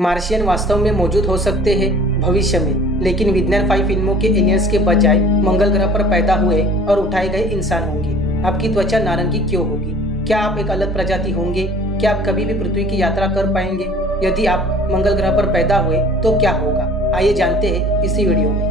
Martian वास्तव में मौजूद हो सकते हैं भविष्य में, लेकिन विज्ञान 5 फिल्मों के एलियंस के बजाय मंगल ग्रह पर पैदा हुए और उठाए गए इंसान होंगे। आपकी त्वचा नारंगी क्यों होगी? क्या आप एक अलग प्रजाति होंगे? क्या आप कभी भी पृथ्वी की यात्रा कर पाएंगे? यदि आप मंगल ग्रह पर पैदा हुए तो क्या होगा? आइए जानते हैं इसी वीडियो में।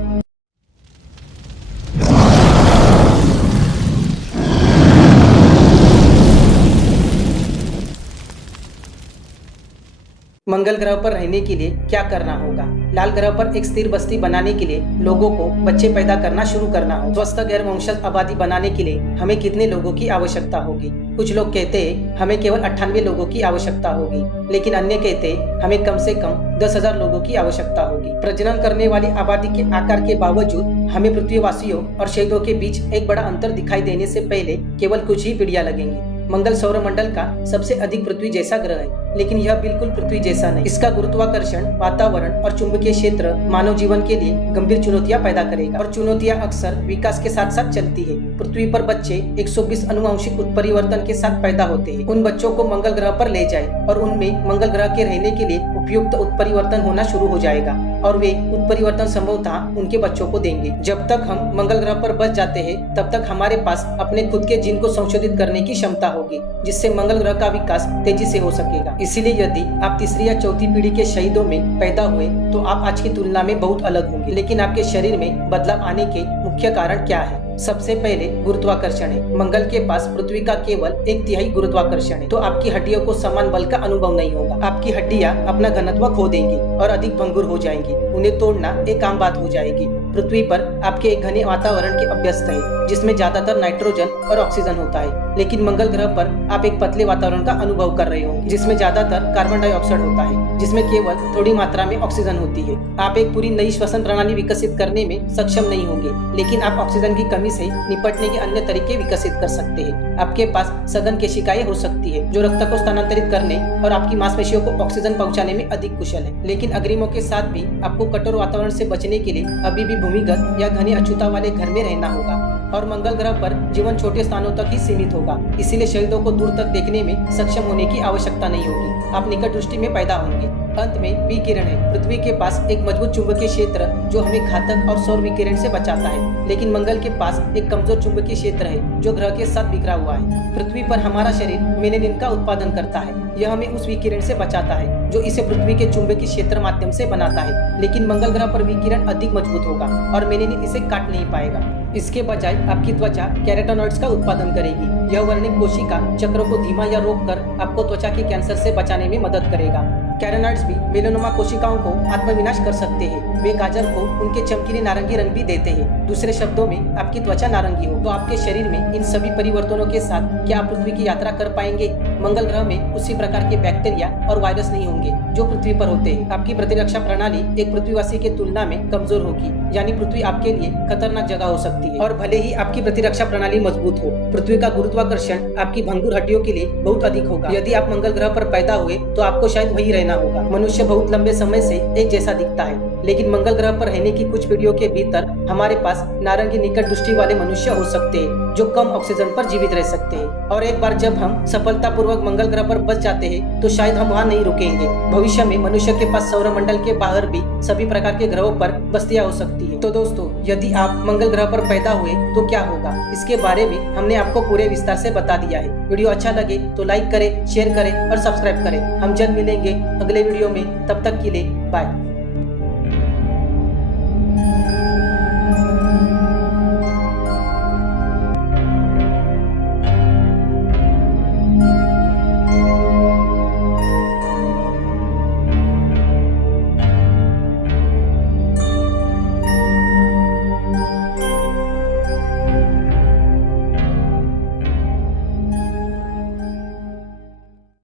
मंगल ग्रह पर रहने के लिए क्या करना होगा? लाल ग्रह पर एक स्थिर बस्ती बनाने के लिए लोगों को बच्चे पैदा करना शुरू करना होगा। स्वस्थ गैर वंशज आबादी बनाने के लिए हमें कितने लोगों की आवश्यकता होगी? कुछ लोग कहते हैं हमें केवल 98 लोगों की आवश्यकता होगी, लेकिन अन्य कहते हैं हमें कम से कम 10,000 लोगों की आवश्यकता होगी। प्रजनन करने वाली आबादी के आकार के बावजूद हमें पृथ्वीवासियों और शहीदों के बीच एक बड़ा अंतर दिखाई देने से पहले केवल कुछ ही पीढ़ियां लगेंगी। मंगल सौरमंडल का सबसे अधिक पृथ्वी जैसा ग्रह है, लेकिन यह बिल्कुल पृथ्वी जैसा नहीं। इसका गुरुत्वाकर्षण, वातावरण और चुंबकीय क्षेत्र मानव जीवन के लिए गंभीर चुनौतियां पैदा करेगा, और चुनौतियां अक्सर विकास के साथ साथ चलती है। पृथ्वी पर बच्चे 120 अनुवांशिक उत्परिवर्तन के साथ पैदा होते हैं। उन बच्चों को मंगल ग्रह पर ले जाए और उनमें मंगल ग्रह के रहने के लिए उपयुक्त उत्परिवर्तन होना शुरू हो जाएगा, और वे उत्परिवर्तन संभवतः उनके बच्चों को देंगे। जब तक हम मंगल ग्रह पर बच जाते हैं, तब तक हमारे पास अपने खुद के जीन को संशोधित करने की क्षमता होगी, जिससे मंगल ग्रह का विकास तेजी से हो सकेगा। इसीलिए यदि आप तीसरी या चौथी पीढ़ी के शहीदों में पैदा हुए तो आप आज की तुलना में बहुत अलग होंगे। लेकिन आपके शरीर में बदलाव आने के मुख्य कारण क्या है? सबसे पहले गुरुत्वाकर्षण है। मंगल के पास पृथ्वी का केवल 1/3 गुरुत्वाकर्षण है, तो आपकी हड्डियों को समान बल का अनुभव नहीं होगा। आपकी हड्डियां अपना घनत्व खो देंगी और अधिक भंगुर हो जाएंगी। उन्हें तोड़ना एक आम बात हो जाएगी। पृथ्वी पर आपके एक घने वातावरण के अभ्यस्त है, जिसमें ज्यादातर नाइट्रोजन और ऑक्सीजन होता है, लेकिन मंगल ग्रह पर आप एक पतले वातावरण का अनुभव कर रहे होंगे, जिसमें ज्यादातर कार्बन डाइऑक्साइड होता है, जिसमें केवल थोड़ी मात्रा में ऑक्सीजन होती है। आप एक पूरी नई श्वसन प्रणाली विकसित करने में सक्षम नहीं होंगे, लेकिन आप ऑक्सीजन की कमी से निपटने के अन्य तरीके विकसित कर सकते हैं। आपके पास सघन केशिकाएं हो सकती है, जो रक्त को स्थानांतरित करने और आपकी मांसपेशियों को ऑक्सीजन पहुंचाने में अधिक कुशल है। लेकिन अग्रिमों के साथ भी आपको कठोर वातावरण से बचने के लिए अभी भी भूमिगत या घनी अछूता वाले घर में रहना होगा, और मंगल ग्रह पर जीवन छोटे स्थानों तक ही सीमित होगा। इसीलिए शहीदों को दूर तक देखने में सक्षम होने की आवश्यकता नहीं होगी। आप निकट दृष्टि में पैदा होंगे। अंत में विकिरण है। पृथ्वी के पास एक मजबूत चुंबकीय क्षेत्र जो हमें घातक और सौर विकिरण से बचाता है, लेकिन मंगल के पास एक कमजोर चुंबकीय क्षेत्र है जो ग्रह के साथ बिखरा हुआ है। पृथ्वी पर हमारा शरीर मेलेनिन का उत्पादन करता है। यह हमें उस विकिरण से बचाता है जो इसे पृथ्वी के चुंबकीय क्षेत्र माध्यम से बनाता है, लेकिन मंगल ग्रह पर विकिरण अधिक मजबूत होगा और मेलेनिन इसे काट नहीं पाएगा। इसके बजाय आपकी त्वचा कैरोटेनॉइड्स का उत्पादन करेगी। यह वर्णिक कोशिका चक्रों को धीमा या रोककर आपको त्वचा के कैंसर से बचाने में मदद करेगा। कैरोटेनॉइड्स भी मेलानोमा कोशिकाओं को आत्मविनाश कर सकते हैं। वे गाजर को उनके चमकीले नारंगी रंग भी देते हैं। दूसरे शब्दों में, आपकी त्वचा नारंगी हो तो आपके शरीर में इन सभी परिवर्तनों के साथ क्या आप पृथ्वी की यात्रा कर पाएंगे? मंगल ग्रह में उसी प्रकार के बैक्टीरिया और वायरस नहीं होंगे जो पृथ्वी पर होते हैं। आपकी प्रतिरक्षा प्रणाली एक पृथ्वीवासी के तुलना में कमजोर होगी, यानी पृथ्वी आपके लिए खतरनाक जगह हो सकती है। और भले ही आपकी प्रतिरक्षा प्रणाली मजबूत हो, पृथ्वी का गुरुत्वाकर्षण आपकी भंगुर हड्डियों के लिए बहुत अधिक होगा। यदि आप मंगल ग्रह पर पैदा हुए तो आपको शायद वही रहना होगा। मनुष्य बहुत लंबे समय से एक जैसा दिखता है, लेकिन मंगल ग्रह पर रहने की कुछ पीढ़ियों के भीतर हमारे पास नारंगी निकट दृष्टि वाले मनुष्य हो सकते हैं जो कम ऑक्सीजन पर जीवित रह सकते हैं। और एक बार जब हम सफलतापूर्वक मंगल ग्रह पर बच जाते हैं तो शायद हम वहाँ नहीं रुकेंगे। भविष्य में मनुष्य के पास सौरमंडल के बाहर भी सभी प्रकार के ग्रहों पर बस्तियां हो सकती है। तो दोस्तों, यदि आप मंगल ग्रह पर पैदा हुए तो क्या होगा, इसके बारे में हमने आपको पूरे विस्तार से बता दिया है। वीडियो अच्छा लगे तो लाइक करें, शेयर करें और सब्सक्राइब करें। हम जल्द मिलेंगे अगले वीडियो में। तब तक के लिए बाय।